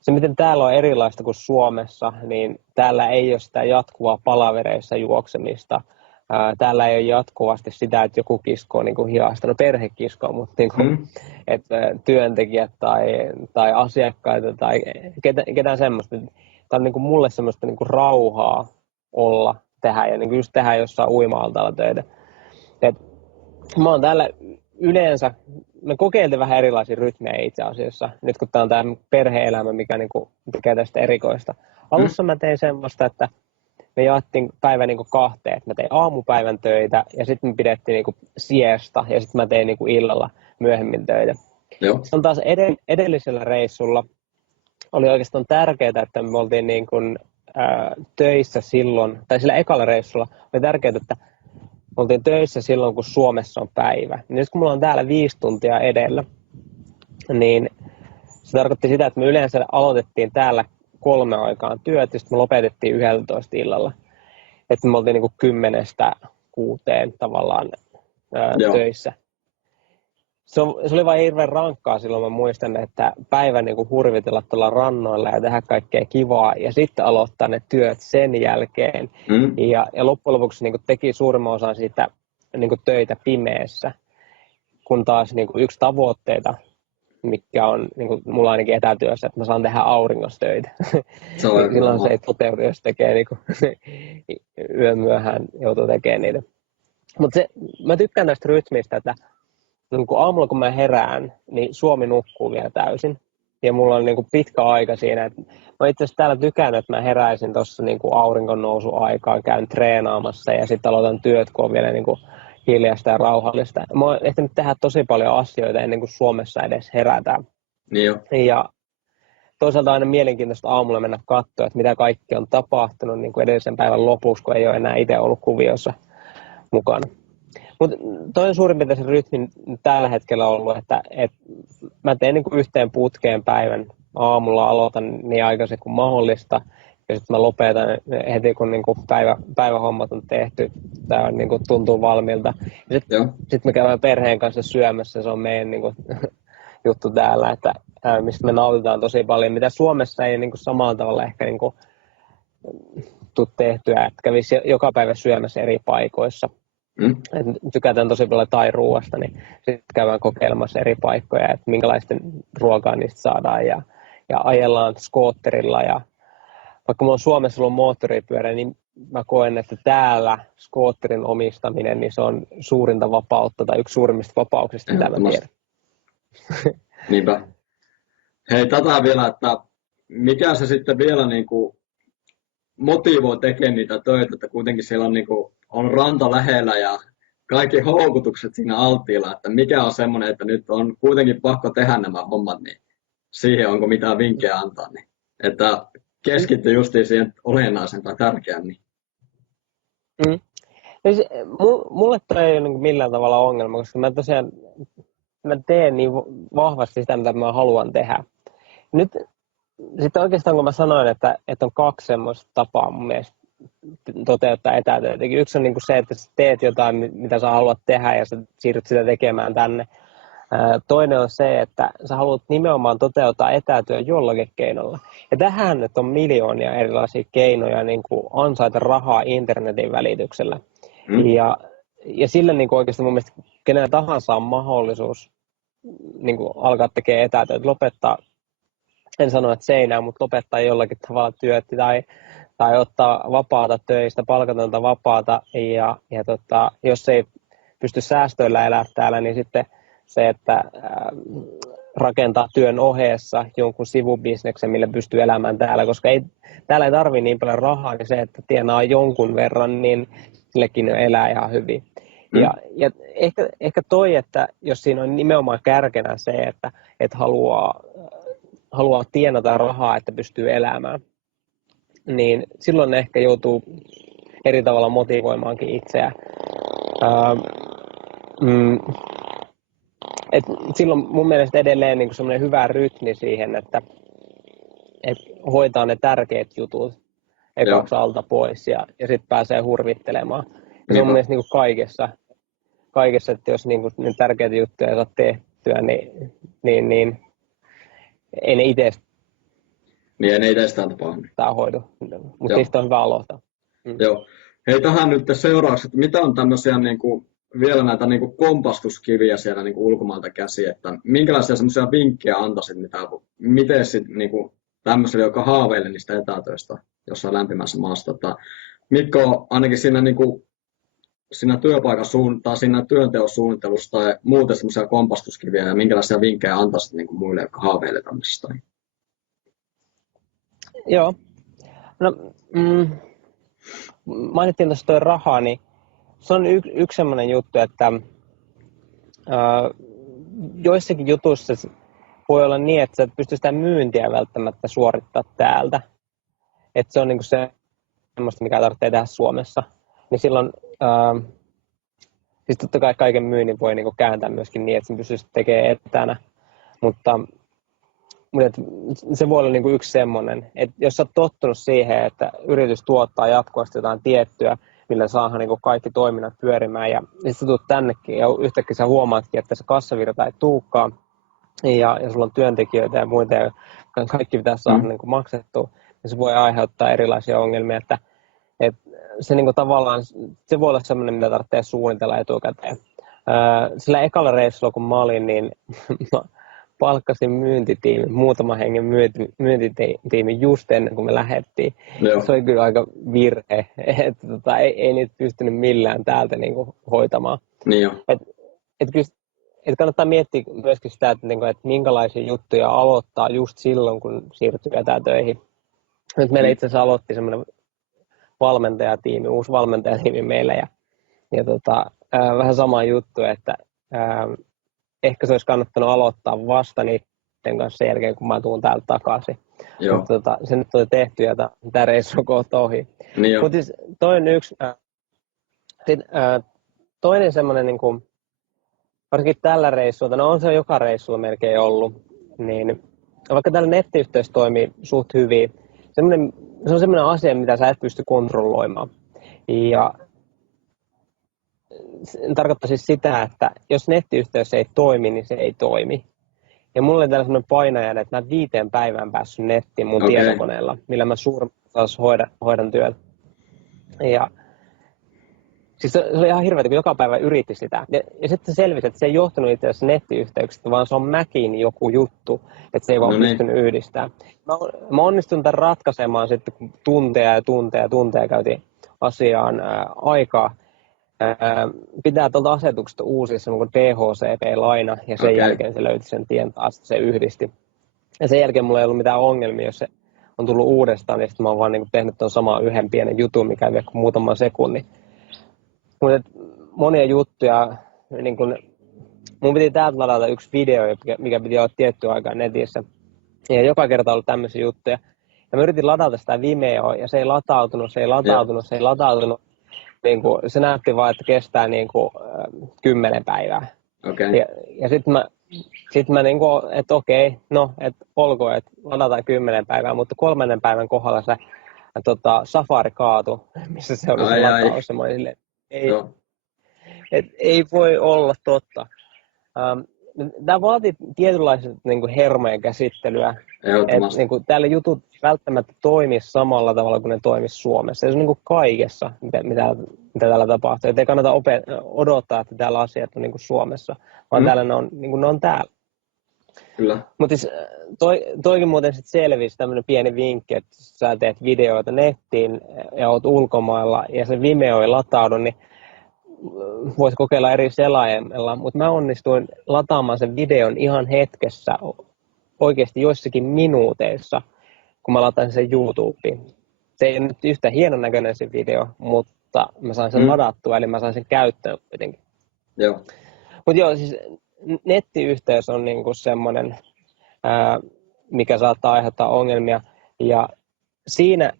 Se, miten täällä on erilaista kuin Suomessa, niin täällä ei ole sitä jatkuvaa palavereissa juoksemista. Täällä ei ole jatkuvasti sitä, että joku kiskoo niin kuin hihasta, no perhekiskoo, mutta niin kuin, että työntekijät tai asiakkaita tai ketään semmoista. Tämä on niin kuin mulle semmoista niin kuin rauhaa olla, tehdä ja niin kuin just tehdä jossain uima-altaalla töitä. Et mä oon täällä yleensä, me kokeiltiin vähän erilaisia rytmejä itse asiassa, nyt kun tää on tämä perhe-elämä, mikä niin kuin tekee tästä erikoista. Alussa mä tein semmoista, että me jaettiin päivä niin kuin 2, että mä tein aamupäivän töitä ja sitten me pidettiin niin kuin siesta ja sitten mä tein niin kuin illalla myöhemmin töitä. Joo. Se on taas edellisellä reissulla. Oli oikeastaan tärkeää, että me oltiin niin kuin, töissä silloin, tai sillä ekalla reissulla oli tärkeää, että me oltiin töissä silloin, kun Suomessa on päivä. Nyt kun mulla on täällä 5 tuntia edellä, niin se tarkoitti sitä, että me yleensä aloitettiin täällä 3 aikaan työt, ja sitten me lopetettiin 11 illalla. Että me oltiin niin kuin 10-6 tavallaan töissä. Se oli vain hirveän rankkaa silloin, mä muistan, että päivän niin kuin hurvitella tuolla rannoilla ja tehdä kaikkea kivaa ja sitten aloittaa ne työt sen jälkeen. Ja loppujen lopuksi niin kuin teki suurimman osan siitä niin kuin töitä pimeässä, kun taas niin kuin yksi tavoitteita, mikä on niin kuin mulla ainakin etätyössä, että mä saan tehdä auringossa töitä. Silloin se ei toteudu, jos tekee niin kuin yön myöhään joutuu tekemään niitä. Mutta mä tykkään tästä rytmistä, että niin kun aamulla kun mä herään, niin Suomi nukkuu vielä täysin. ja mulla on niin kuin pitkä aika siinä. Mä itse asiassa täällä tykännyt, että mä heräisin tuossa niin kuin auringon nousuaikaan, käyn treenaamassa ja sitten aloitan työt, kun on vielä niin kuin hiljaista ja rauhallista. Mä oon ehtinyt tehdä tosi paljon asioita ennen kuin Suomessa edes herätään. Niin jo. Ja toisaalta aina mielenkiintoista aamulla mennä katsoa, että mitä kaikki on tapahtunut niin kuin edellisen päivän lopuksi, kun ei ole enää itse ollut kuviossa mukana. Mutta toinen suurin piirtein se rytmi tällä hetkellä on ollut, että mä teen niin kuin yhteen putkeen päivän. Aamulla aloitan niin aikaisin kuin mahdollista ja sitten mä lopetan heti, kun niin kuin päivähommat on tehty. Tämä niin kuin tuntuu valmiilta. Sitten me käydään perheen kanssa syömässä, se on meidän niin kuin juttu täällä, että mistä me nautitaan tosi paljon, mitä Suomessa ei niin kuin samalla tavalla ehkä niin kuin tule tehtyä, että kävisi joka päivä syömässä eri paikoissa. Tykätään tosi paljon thai-ruuasta, niin sitten käydään kokeilemassa eri paikkoja, että minkälaisten ruokaa niistä saadaan ja ajellaan skootterilla. Ja vaikka mulla on Suomessa ollut moottoripyörä, niin mä koen, että täällä skootterin omistaminen, niin se on suurinta vapautta tai yksi suurimmista vapauksista, mitä mä tiedän. Niinpä. Hei, tätä vielä, että mikä se sitten vielä niin kuin motivoi tekemään niitä töitä, että kuitenkin siellä on, niin kuin, on ranta lähellä ja kaikki houkutukset siinä alttiilla, että mikä on semmoinen, että nyt on kuitenkin pakko tehdä nämä hommat, niin siihen onko mitään vinkkejä antaa, niin että keskittyy justiin siihen olennaisen tai tärkeään. Niin. Mulle toi ei ole niin millään tavalla ongelma, koska mä teen niin vahvasti sitä, mitä mä haluan tehdä. Nyt sitten oikeastaan kun mä sanoin, että on kaksi semmoista tapaa mun mielestä toteuttaa etätöitä. Yksi on niin kuin se, että sä teet jotain, mitä sä haluat tehdä ja sä siirryt sitä tekemään tänne. Toinen on se, että sä haluat nimenomaan toteuttaa etätyö jollakin keinolla. Ja tähän nyt on miljoonia erilaisia keinoja niin kuin ansaita rahaa internetin välityksellä. Ja sillä niin kuin oikeasti mun mielestä kenellä tahansa on mahdollisuus niin kuin alkaa tekemään etätöitä, lopettaa, en sano, että seinää, mutta lopettaa jollakin tavalla työt tai ottaa vapaata töistä, palkatonta vapaata ja jos ei pysty säästöillä elää täällä, niin sitten se, että rakentaa työn ohessa jonkun sivubisneksen, millä pystyy elämään täällä, koska täällä ei tarvitse niin paljon rahaa, niin se, että tienaa jonkun verran, niin sillekin elää ihan hyvin. Ja ehkä toi, että jos siinä on nimenomaan kärkenä se, että haluaa tienata rahaa, että pystyy elämään, niin silloin ehkä joutuu eri tavalla motivoimaankin itseään. Et silloin mun mielestä edelleen niin semmoinen hyvä rytmi siihen, että hoitaa ne tärkeät jutut ekaksi alta pois ja sitten pääsee hurvittelemaan. Ja se on mun mielestä niin kaikessa, että jos niin ne tärkeitä juttuja ei saa tehtyä, niin ei ne itse niin, ei itestään tapahdu. Tämä hoidu, mutta niistä on hyvä aloittaa. Joo. Hei, tähän nyt seuraavaksi, että mitä on tämmöisiä niin kuin, vielä näitä niin kuin kompastuskiviä siellä niin kuin ulkomailta käsi, että minkälaisia semmoisia vinkkejä antaisit, miten sitten niin kuin tämmöiselle, joka haaveilee niistä etätöistä jossain lämpimässä maassa, että mitkä on ainakin siinä, niin kuin, siinä työpaikan tai siinä työnteon suunnittelussa tai muuten semmoisia kompastuskiviä ja minkälaisia vinkkejä antaisit niin kuin muille, jotka haaveilee tämmöisestä? Joo. No, mainittiin tuossa tuo raha, niin se on yksi sellainen juttu, että joissakin jutuissa voi olla niin, että sä et pysty sitä myyntiä välttämättä suorittaa täältä. Että se on niinku se semmoista, mikä tarvitsee tehdä Suomessa. Niin silloin, siis totta kai kaiken myynnin voi niinku kääntää myöskin niin, että sen pystyisi tekemään etänä. Mutta se voi olla niinku yksi semmoinen, että jos sä oot tottunut siihen, että yritys tuottaa jatkuvasti jotain tiettyä, millä saadaan niinku kaikki toiminnat pyörimään ja sitten sä tulet tännekin ja yhtäkkiä sä huomaatkin, että se kassavirta ei tulekaan ja sulla on työntekijöitä ja muita ja kaikki pitää saada niinku maksettua, niin se voi aiheuttaa erilaisia ongelmia, että se niinku tavallaan, se voi olla semmoinen, mitä tarvitsee suunnitella etukäteen. Sillä ekalla reissulla, kun mä olin, niin palkkasin myyntitiimin, muutama hengen myyntitiimin just ennen kuin me lähdettiin. Se oli kyllä aika virhe, että ei niitä pystynyt millään täältä niinku hoitamaan. Niin kyllä kannattaa miettiä myöskin sitä, että minkälaisia juttuja aloittaa just silloin, kun siirtyy etätöihin. Nyt meillä itse asiassa aloitti semmoinen uusi valmentajatiimi meillä ja vähän sama juttu, että ehkä se olisi kannattanut aloittaa vasta niiden kanssa sen jälkeen, kun mä tuun täältä takaisin. Mutta se nyt on tehty ja tämä reissu on kohta ohi. Niin mutta siis toinen semmoinen, niin kuin, varsinkin tällä reissulla, no on se joka reissulla melkein ollut, niin vaikka tällä nettiyhteys toimii suht hyvin, se on semmoinen asia, mitä sä et pysty kontrolloimaan. Ja se tarkoittaa siis sitä, että jos nettiyhteys ei toimi, niin se ei toimi. Ja mulla oli täällä semmoinen painajainen, että mä 5 päivään päässyt nettiin mun tietokoneella, millä mä hoidan työtä. Ja siis se oli ihan hirveätä, kun joka päivä yritti sitä. Ja sitten selvisi, että se ei johtunut itse asiassa nettiyhteyksistä, vaan se on Macin joku juttu, että se ei vaan pystynyt yhdistämään. Mä onnistun tämän ratkaisemaan sitten, kun tunteja käytiin asiaan aikaa. Pitää tuolta asetuksesta uusia semmoinen DHCP-laina, ja sen jälkeen se löyti sen tien taas, se yhdisti. Ja sen jälkeen mulla ei ollut mitään ongelmia, jos se on tullut uudestaan, niin sitten mä oon vaan niin tehnyt tuon saman yhden pienen jutun, mikä ei vie kuin muutaman sekunnin. Mutta monia juttuja, niin kun, mun piti täältä ladata yksi video, mikä piti olla tiettyä aikaa netissä. Ja joka kerta on ollut tämmöisiä juttuja. Ja mä yritin ladata sitä Vimeoa, ja se ei latautunut. Niin kuin, se näytti vaan, että kestää niin kuin, 10 päivää. Ja sitten mä niin kuin, että okei, no, että olkoon, että ladataan 10 päivää, mutta 3. päivän kohdalla se Safari kaatui, missä se oli se lataus. Ja mä olin silleen, ei voi olla totta. Tämä vaatii tietynlaista niin hermojen käsittelyä. Niin kuin, täällä jutut välttämättä toimisi samalla tavalla kuin ne toimisi Suomessa. Se on niin kuin kaikessa, mitä täällä tapahtuu. Et ei kannata odottaa, että täällä asiat on niin kuin Suomessa, vaan täällä ne on, niin kuin ne on täällä. Mutta siis, toikin muuten sit selvisi tämmöinen pieni vinkki, että jos sä teet videoita nettiin ja oot ulkomailla ja se Vimeo ei lataudu, niin voisi kokeilla eri selaimella, mutta mä onnistuin lataamaan sen videon ihan hetkessä, oikeasti joissakin minuuteissa, kun mä latain sen YouTubeen. Se ei ole nyt yhtä hienon näköinen se video, mutta mä sain sen ladattua, eli mä sain sen käyttöön kuitenkin. Mutta joo, siis nettiyhteys on niinku semmoinen, mikä saattaa aiheuttaa ongelmia, ja siinä,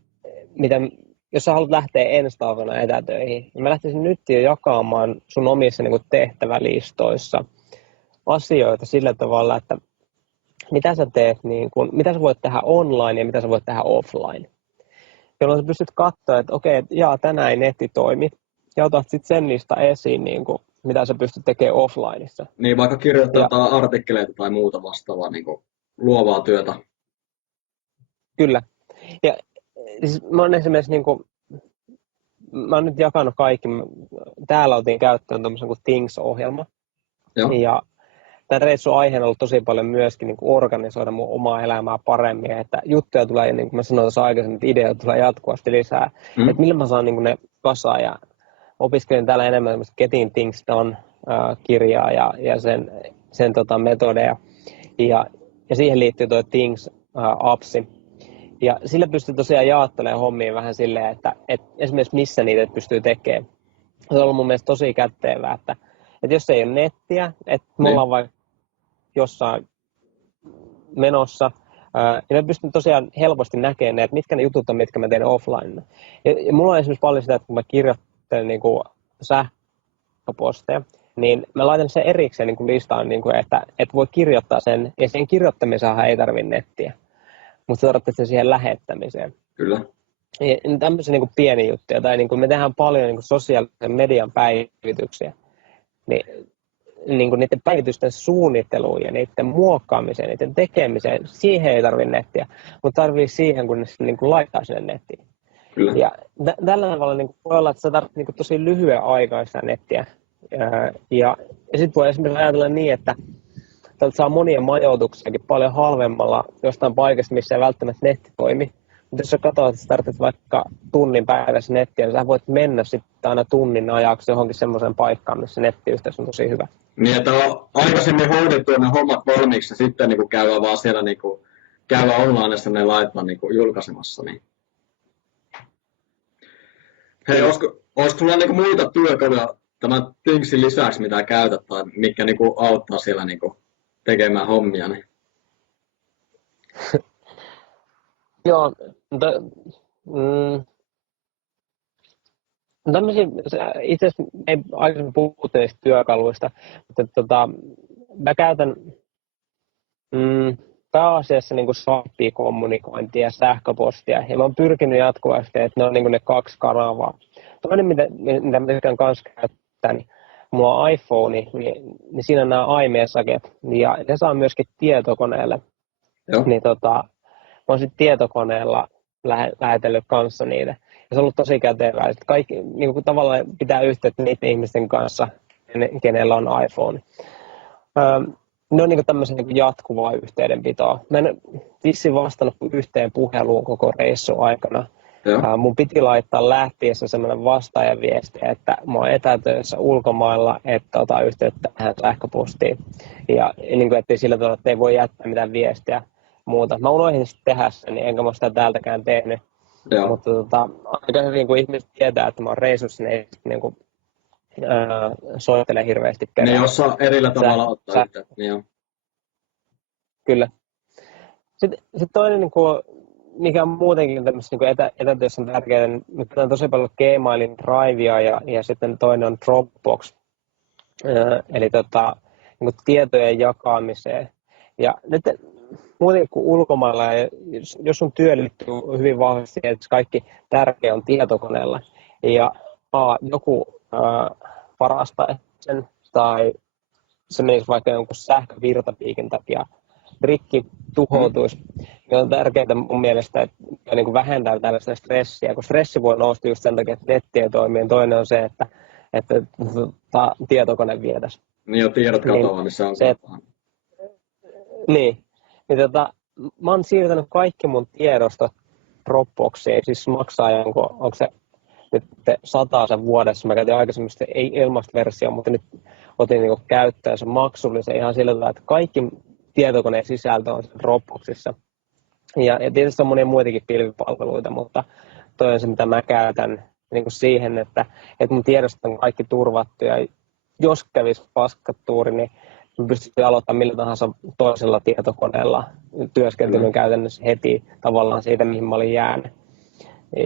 jos sä haluat lähteä ensi talvena etätöihin, niin mä lähtisin nyt jo jakamaan sun omissa niin kuin tehtävälistoissa asioita sillä tavalla, että mitä sä teet, niin kuin, mitä sä voit tehdä online ja mitä sä voit tehdä offline. Jolloin sä pystyt katsoa, että okei, tänään ei netti toimi, ja otat sitten sen lista esiin, niin kuin, mitä sä pystyt tekemään offlineissa. Niin, vaikka kirjoittaa jotain artikkeleita tai muuta vastaavaa niin kuin luovaa työtä. Kyllä. Ja siis mä oon esimerkiksi mä oon nyt jakanut kaikki. Täällä otin käyttöön tämmöisen kuin Things-ohjelma. Ja tämän reissun aiheena on ollut tosi paljon myöskin niin kuin organisoida mun omaa elämää paremmin. Että juttuja tulee, niin kuin mä sanoin tuossa aikaisemmin, että ideoita tulee jatkuvasti lisää. Että millä mä saan niin kuin ne kasaan. Ja opiskelin täällä enemmän Getting Things Done-kirjaa ja sen metodeja. Ja siihen liittyy tuo Things-appsi. Ja sillä pystyy tosiaan jaottelemaan hommia vähän silleen, että esimerkiksi missä niitä pystyy tekemään. Se on ollut mun mielestä tosi kätevää, että jos ei ole nettiä, että me ollaan vaikka jossain menossa, niin mä pystyn tosiaan helposti näkemään, että mitkä ne jutut on, mitkä mä teen offline. Ja mulla on esimerkiksi paljon sitä, että kun mä kirjoittelen niin kuin sähköposteja, niin mä laitan sen erikseen niin kuin listaan, niin kuin, että voi kirjoittaa sen, ja sen kirjoittamiseenhan ei tarvitse nettiä. Mutta se tarvitsee siihen lähettämiseen. Kyllä. Ja tämmöisiä niin pieniä juttuja, tai niin me tehdään paljon niin sosiaalisen median päivityksiä, niin niiden päivitysten suunnitteluun ja niiden muokkaamiseen, niiden tekemiseen, siihen ei tarvitse nettiä, mutta tarvii siihen, kun ne niin laittaa sinne nettiin. Kyllä. Ja tällä tavalla niin voi olla, että sä tarvitset niin tosi lyhyen aikaa sitä nettiä. Ja sitten voi esimerkiksi ajatella niin, että täältä saa monia majoituksiakin paljon halvemmalla jostain paikasta, missä ei välttämättä netti toimi. Mutta jos sä katsot, että sä tarvitset vaikka tunnin päivässä nettiä, niin sä voit mennä sitten aina tunnin ajaksi johonkin semmoiseen paikkaan, missä nettiyhteys on tosi hyvä. Niin, että on aikaisemmin hoidettu ne hommat valmiiksi ja sitten niin käydään vaan siellä käydään onlineissa ne laittaa julkaisemassa. Niin. Hei, olisiko sulla muita työkaluja tämän Thingsin lisäksi, mitä käytät tai mitkä auttaa siellä tekemään hommia? Niin? Joo, mutta tämmöisiä, itse asiassa ei aikaisemmin puhuttu niistä työkaluista, mutta mä käytän pääasiassa Slack-kommunikointia ja sähköpostia, ja mä oon pyrkinyt jatkuvasti, että ne on ne 2 kanavaa. Toinen, mitä mä tykkään kanssa käyttää, niin mulla on iPhone, niin siinä on nämä iMessaget, ja ne saa myöskin tietokoneelle. Joo. Niin mä oon sitten tietokoneella lähetellyt kanssa niitä. Ja se on ollut tosi kätevää. Sitten kaikki tavallaan pitää yhteyttä niiden ihmisten kanssa, kenellä on iPhone. Ne on tämmöisen jatkuvaa yhteydenpitoa. Mä en vissiin vastannut yhteen puheluun koko reissun aikana. Mun piti laittaa lähtiessä semmoinen vastaajaviesti, että mä oon etätöissä ulkomailla, että ota yhteyttä tähän sähköpostiin. Ja ettei sillä tavalla, että ei voi jättää mitään viestiä muuta. Mä unohdin sitten tehdä sen, niin enkä mä sitä täältäkään tehnyt. Joo. Mutta aika hyvin, kun ihmiset tietää, että mä oon reissussa, niin ei soittele hirveästi kerran. Ne osaa erillä tavalla ottaa yhteyttä. Niin kyllä. Sitten toinen, mikä on muutenkin tämmöisessä etätyössä on tärkeää, niin on tosi paljon Gmailin Drivea ja sitten toinen on Dropbox, eli tietojen jakamiseen. Ja nyt muutenkin kuin ulkomailla, jos sun työ liittyy hyvin vahvasti, että kaikki tärkeä on tietokoneella, ja joku varastaa sen, tai se menisi vaikka jonkun sähkövirtapiikin takia rikki tuhoutuisi, niin on tärkeää mun mielestä, että vähentää tällaista stressiä, kun stressi voi nousta just sen takia, että netti ei toimi. Toinen on se, että tietokone vietäisi. Niin jo tiedot katoaa, niin se on se. Niin. Mä oon siirtänyt kaikki mun tiedostot Dropboxiin, siis maksaa onko se nyt 100 vuodessa. Mä käytin aikaisemmin ei ilmaista versiota, mutta nyt otin käyttöön sen maksullisen ihan sillä tavalla, että kaikki tietokoneen sisältö on Dropboxissa. Ja tietysti on monia muitakin pilvipalveluita, mutta toi on se, mitä mä käytän siihen, että mun tiedostot on kaikki turvattu. Ja jos kävisi paskatuuri, niin mä pystyn aloittamaan millä tahansa toisella tietokoneella työskentelyn käytännössä heti tavallaan siitä, mihin mä olin jäänyt.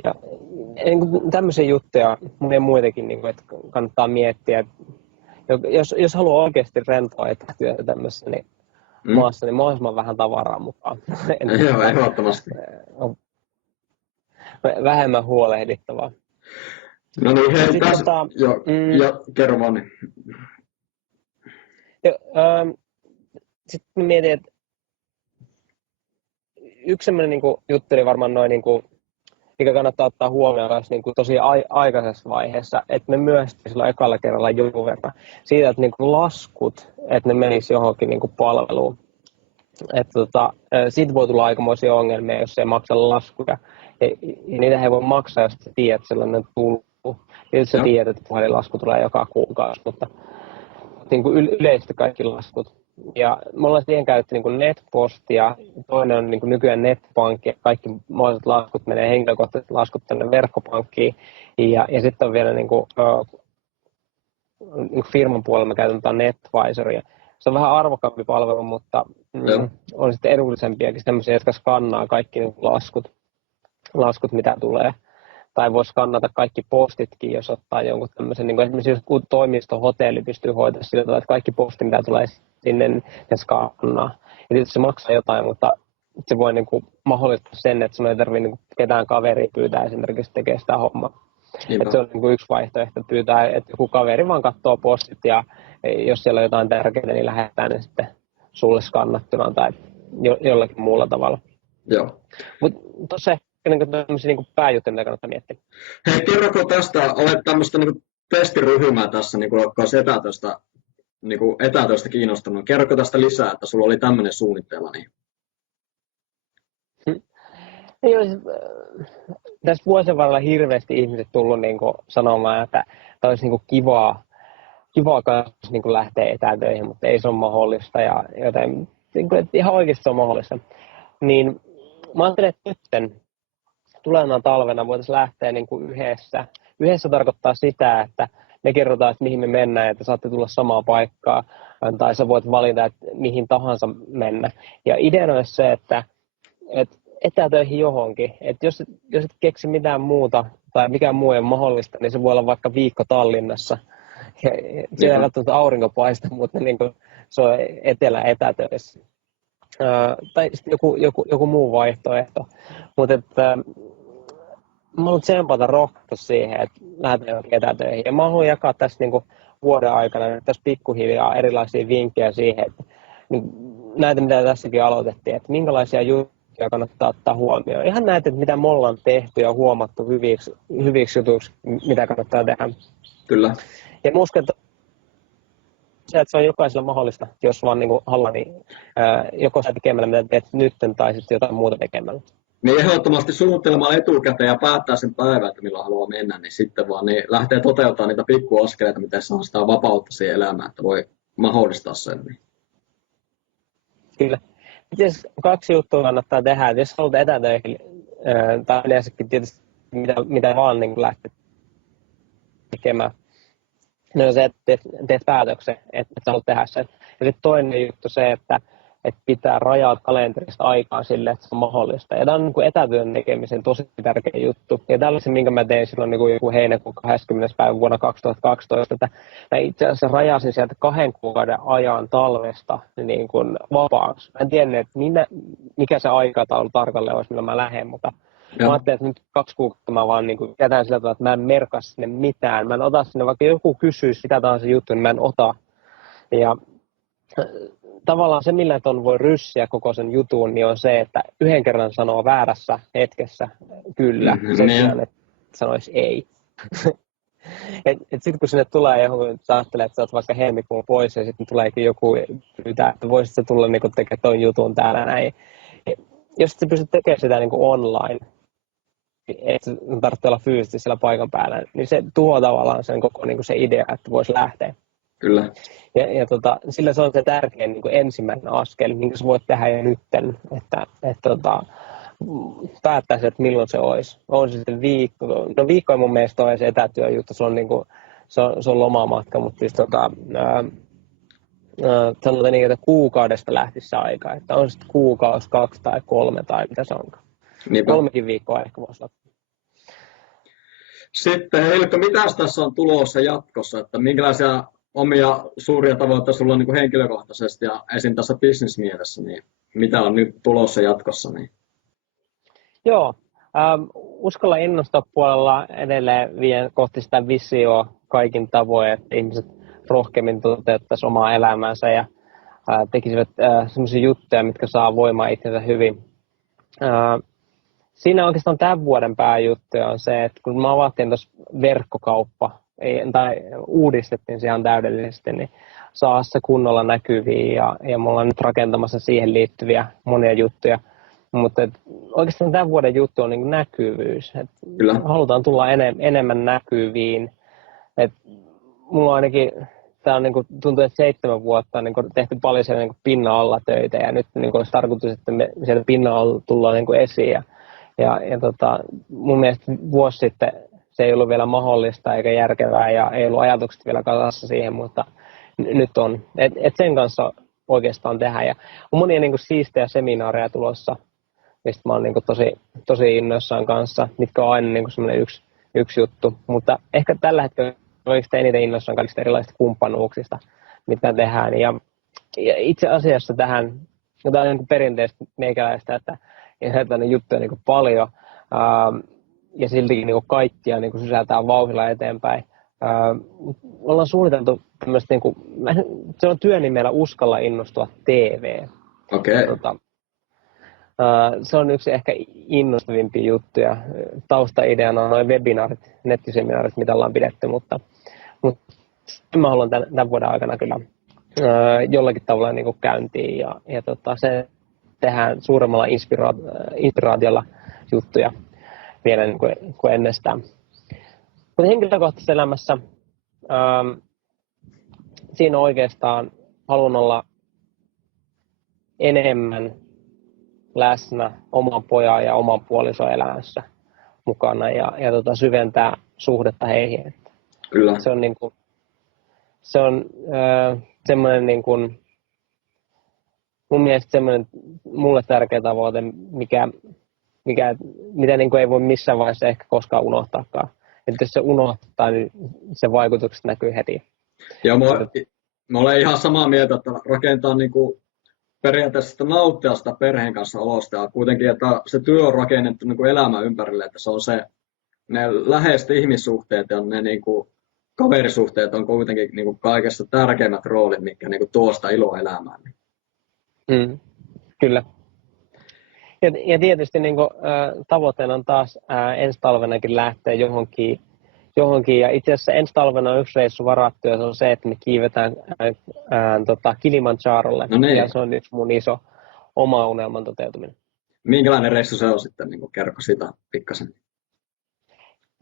Ja tämmöisiä juttuja, monia muitakin, että kannattaa miettiä. Jos haluaa oikeasti rentoa etätyötä tämmöisessä maassa, niin mahdollisimman vähän tavaraa mukaan. Joo, ehdottomasti. Vähemmän huolehdittavaa. No niin, hei, kerro vaan. Sitten mietin, että yksi sellainen juttu oli varmaan noin, mikä kannattaa ottaa huomioon tosi aikaisessa vaiheessa, että me myöhästyi silloin ekalla kerralla jonkun verran siitä, että laskut, että ne menisivät johonkin palveluun. Siitä voi tulla aikamoisia ongelmia, jos ei maksa laskuja. Ja niitä ei voi maksaa, jos sä tiedät, että sellainen tullut. Tietysti sä tiedät, että puhelinlasku tulee joka kuukausi, mutta yleisesti kaikki laskut. Ja me ollaan siihen käytetty netpostia, toinen on nykyään netpankki, kaikki mahdolliset laskut menee henkilökohtaiset laskut tänne verkkopankkiin. Ja sitten on vielä firman puolella me käytetään NetVisoria. Se on vähän arvokkaampi palvelu, mutta on sitten edullisempiakin sellaisia, jotka skannaa kaikki laskut, mitä tulee. Tai voi skannata kaikki postitkin, jos ottaa jonkun tämmöisen, esimerkiksi jos toimistohotelli pystyy hoitamaan sillä tavalla, että kaikki posti, mitä tulee sinne, ne skannaa. Ja tietysti se maksaa jotain, mutta se voi mahdollistaa sen, että sun ei tarvitse ketään kaveria pyytää esimerkiksi tekemään sitä hommaa. Että se on yksi vaihtoehto, pyytää, että joku kaveri vaan katsoo postit ja jos siellä on jotain tärkeää, niin lähettää ne sitten sulle skannattuna tai jollakin muulla tavalla. Joo. Mutta tuossa tämmöisiä pääjuttuja, mitä kannattaa miettiä. Hei, kerroko tästä, olet tämmöistä testiryhmää tässä, joka olisi etätöistä kiinnostunut. Kerroko tästä lisää, että sulla oli tämmöinen suunnitteilla? Niin? Tässä vuosien varrella hirveästi ihmiset tullut niin kuin sanomaan, että tämä olisi niin kuin kivaa kanssa niin kuin lähteä etätöihin, mutta ei se ole mahdollista ja joten niin kuin, että ihan oikeasti se on mahdollista. Niin mä ajattelin, että nyt tulevana talvena voitaisiin lähteä niin kuin yhdessä. Yhdessä tarkoittaa sitä, että me kerrotaan, että mihin me mennään, että saatte tulla samaan paikkaan, tai sä voit valita, että mihin tahansa mennä. Ja ideana olisi se, että etätöihin johonkin. Että jos et keksi mitään muuta, tai mikään muu ei ole mahdollista, niin se voi olla vaikka viikko Tallinnassa. Ja siellä ei välttämättä aurinko paista, mutta niin kuin se on etätöissä. Tai sitten joku muu vaihtoehto. Mutta mä haluan tsempata rohkaista siihen, että lähdetään johonkin etätöihin. Ja mä haluan jakaa tässä niin kuin vuoden aikana tässä pikkuhiljaa erilaisia vinkkejä siihen, että niin näitä mitä tässäkin aloitettiin, että minkälaisia juttuja kannattaa ottaa huomioon. Ihan näitä, että mitä me ollaan tehty ja huomattu hyviksi jutuiksi, mitä kannattaa tehdä. Kyllä. Ja mä uskon, että se on jokaisella mahdollista, jos vaan niin haluaa, niin joko sä tekemällä mitä teet nyt tai sitten jotain muuta tekemällä. Niin ehdottomasti suunnittelemalla etukäteen ja päättää sen päivän, että milloin haluaa mennä, niin sitten vaan niin lähtee toteuttamaan niitä pikkuaskeleita, miten saa sitä vapautta siihen elämään, että voi mahdollistaa sen. Niin. Kyllä. Miten 2 juttua kannattaa tehdä, että jos haluat etätöihin, tai yleensäkin tietysti mitä vaan niin lähtee tekemään, niin on se, että teet päätöksen, että sä haluat tehdä sen. Ja sitten toinen juttu se, että pitää rajaa kalenterista aikaa sille, että se on mahdollista. Ja tämä on niin etätyön tekemisen tosi tärkeä juttu. Ja tällaisen, minkä mä tein silloin niin joku heinäkuun 20. päivä vuonna 2012, että mä itse asiassa rajasin sieltä 2 kuukauden ajan talvesta niin kuin vapaaksi. Mä en tiennyt, että mikä se aikataulu tarkalleen olisi, millä mä lähden, mutta mä ajattelin, että nyt 2 kuukautta mä vaan niin kuin jätän sillä tavalla, että mä en merkkaa sinne mitään. Mä en ota sinne, vaikka joku kysyisi sitä tahansa juttu, niin mä en ota. Ja tavallaan se, millä ton voi ryssiä koko sen jutun, niin on se, että yhden kerran sanoo väärässä hetkessä kyllä, sen sijaan, että sanoisi ei. Sitten kun sinne tulee johonkin, sä ajattelet, että sä oot vaikka helmikuun pois ja sitten tuleekin joku pyytää, että voisitko tulla niin tekemään ton jutun täällä näin. Jos sä pystyt tekemään sitä niin online, että tarvitsee olla fyysisesti siellä paikan päällä, niin se tuo tavallaan sen koko niin se idea, että voisi lähteä. Kyllä. Ja sillä se on se tärkein niin ensimmäinen askel, minkä sä voit tehdä jo nytten, että päättäisi, että milloin se olisi. On se sitten viikko. No viikko ei mun mielestä ole se etätyöjuttu, se on, niin kuin, se on lomamatka, mutta siis sanotaan niin, että kuukaudesta lähtisi se aika. Että on sitten kuukausi, 2 tai 3 tai mitä se onkaan. 3 viikkoa ehkä voisi olla. Sitten Ilkka, mitä tässä on tulossa jatkossa? Että minkälaisia omia suuria tavoitteita sulla on niin kuin henkilökohtaisesti ja esim. Tässä bisnesmielessä, niin mitä on nyt tulossa jatkossa? Niin? Joo, uskalla innostaa puolella edelleen vien kohti sitä visioa kaikin tavoin, että ihmiset rohkeammin toteuttaisivat omaa elämäänsä ja tekisivät sellaisia juttuja, mitkä saa voimaa itsensä hyvin. Siinä oikeastaan tämän vuoden pääjuttuja on se, että kun me avattiin tuossa verkkokauppa, tai uudistettiin se ihan täydellisesti, niin saa se kunnolla näkyviin ja me ollaan nyt rakentamassa siihen liittyviä monia juttuja. Mutta oikeastaan tämän vuoden juttu on niin näkyvyys. Halutaan tulla enemmän näkyviin. Mulla ainakin tämä on niin kuin, tuntuu, että 7 vuotta on niin kuin tehty paljon siellä niin kuin pinnan alla töitä ja nyt niin kuin olisi tarkoitus, että me sieltä pinnan alla tullaan niin kuin esiin. Mun mielestä vuosi sitten se ei ollut vielä mahdollista eikä järkevää ja ei ollut ajatukset vielä kasassa siihen, mutta nyt on. Sen kanssa oikeastaan tehdä. Ja on monia niin kuin siistejä seminaareja tulossa, mistä mä oon niin kuin tosi innoissaan kanssa, mitkä on aina niin kuin semmoinen yksi juttu. Mutta ehkä tällä hetkellä oikeastaan eniten innoissaan kaikista erilaisista kumppanuuksista, mitä tehdään. Ja itse asiassa tähän, tämä on niin kuin perinteistä meikäläistä, että jätetään juttuja niin kuin paljon. Ja siltikin niin kaikkia niin sysältää vauhdilla eteenpäin. Ollaan suunniteltu tämmöistä, niin kuin, se on työnimellä Uskalla innostua TV. Okay. Se on yksi ehkä innostavimpia juttuja. Taustaideana on noin webinaarit, nettiseminaarit, mitä ollaan pidetty, mutta mä haluan tämän vuoden aikana kyllä jollakin tavalla niin käyntiin ja se tehdään suuremmalla inspiraatiolla juttuja vielä niin kuin ennestään. Mutta henkilökohtaisessa elämässä siinä oikeastaan haluan olla enemmän läsnä oman pojan ja oman puolison elämässä mukana ja syventää suhdetta heihin. Kyllä. Se on semmoinen niin kuin, mun mielestä semmoinen mulle tärkeä tavoite, mitä niin kuin ei voi missään vaiheessa ehkä koskaan unohtaakaan. Että jos se unohtaa, niin se vaikutukset näkyy heti. Joo, mä olen ihan samaa mieltä, että rakentaa niin kuin periaatteessa sitä nauttia sitä perheen kanssa olosta ja kuitenkin, että se työ on rakennettu niin kuin elämän ympärille, että se on ne läheiset ihmissuhteet ja ne niin kuin kaverisuhteet on kuitenkin niin kuin kaikessa tärkeimmät roolit, mitkä niin kuin tuo sitä iloa elämään. Kyllä. Ja tietysti niin kuin, tavoitteena on taas ensi talvenakin lähteä johonkin. Ja itse asiassa ensi talvena on yksi reissu varattu ja se on se, että me kiivetään Kilimanjarolle. No niin. Ja se on yksi mun iso oma unelman toteutuminen. Minkälainen reissu se on sitten? Niin kerro sitä pikkasen.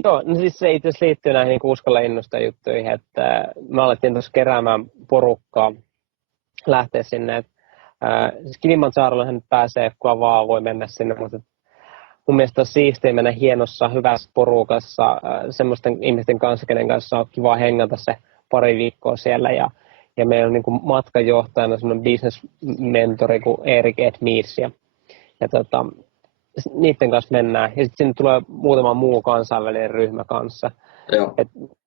Joo, no siis se itse asiassa liittyy näihin niin uskolla juttuihin, että me alettiin tuossa keräämään porukkaa lähteä sinne. Siis Kilimanjarolle nyt pääsee, kuka vaan voi mennä sinne, mutta mun mielestä on siistiä mennä hienossa, hyvässä porukassa, semmoisten ihmisten kanssa, kenen kanssa on kiva hengata se pari viikkoa siellä. Ja meillä on niin kuin matkanjohtajana semmoinen business-mentori kuin Erik Edmees. Ja niiden kanssa mennään. Ja sitten sinne tulee muutama muu kansainvälinen ryhmä kanssa. Joo.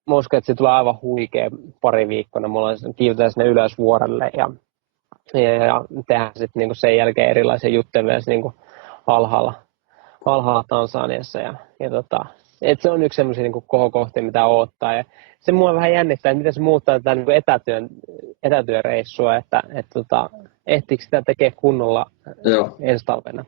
Mä uskon, että se tulee aivan huikea pari viikkona. Me kiivetään sinne ylös vuorelle ja tehdään sitten niinku sen jälkeen erilaisia juttuja myös niinku alhaalla Tansaniassa. Et se on yksi sellaisia niinku kohokohtia, mitä odottaa. Ja se mua vähän jännittää, että miten se muuttaa tätä niinku etätyöreissua, että ehtiikö sitä tekee kunnolla ensi talvena.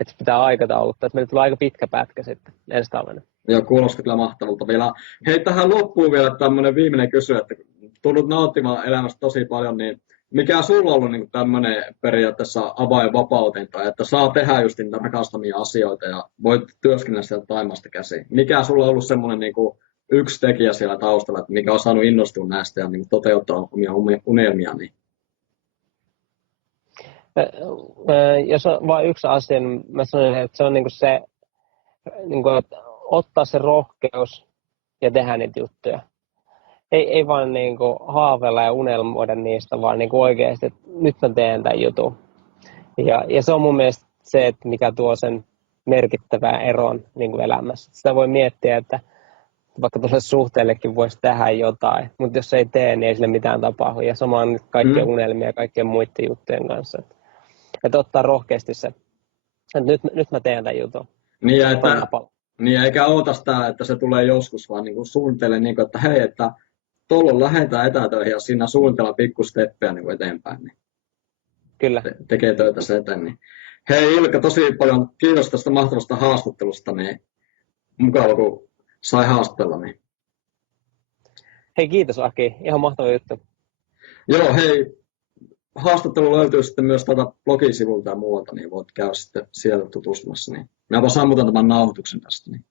Että se pitää aikatauluttaa, että meillä tulee aika pitkä pätkä sitten ensi talvena. Joo, kuulostaa kyllä mahtavalta vielä. Hei, tähän loppuun vielä tämmöinen viimeinen kysy, että tunnut nauttimaan elämästä tosi paljon, niin mikä sulla on ollut niin tämmöinen periaatteessa avainvapauteen, tai että saa tehdä just niitä rakastamia asioita ja voit työskennellä sieltä Thaimaasta käsin? Mikä sulla on ollut semmoinen niin kuin yksi tekijä siellä taustalla, että mikä on saanut innostua näistä ja niin toteuttaa omia unelmia? Niin? Jos on vain yksi asia, niin mä sanoisin, että se on niinku se, niinku, että ottaa se rohkeus ja tehdä niitä juttuja. Ei vaan niinku haaveilla ja unelmoida niistä, vaan niinku oikeasti, että nyt mä teen tämän jutun. Ja se on mun mielestä se, että mikä tuo sen merkittävän eron niinku elämässä. Sitä voi miettiä, että vaikka tuolle suhteellekin voisi tehdä jotain, mutta jos ei tee, niin ei sille mitään tapahdu. Ja sama on nyt kaikkien unelmia ja kaikkien muiden juttujen kanssa. Että ottaa rohkeasti se, että nyt mä teen tämän jutun. Niin, eikä oota sitä, että se tulee joskus, vaan niin suunnittele, niin että hei, että tuolla lähdetään etätöihin ja siinä suunnitellaan pikkusteppejä niin eteenpäin. Niin Kyllä. Tekee töitä se eteen. Niin. Hei Ilkka, tosi paljon kiitos tästä mahtavasta haastattelusta. Niin mukava, kun sai haastatella. Niin. Hei, kiitos Aki. Ihan mahtava juttu. Joo, hei. Haastattelu löytyy sitten myös täältä blogisivulta ja muualta, niin voit käydä sitten sieltä tutustumassa. Niin. Mä vaan sammutan tämän nauhoituksen tästä. Niin.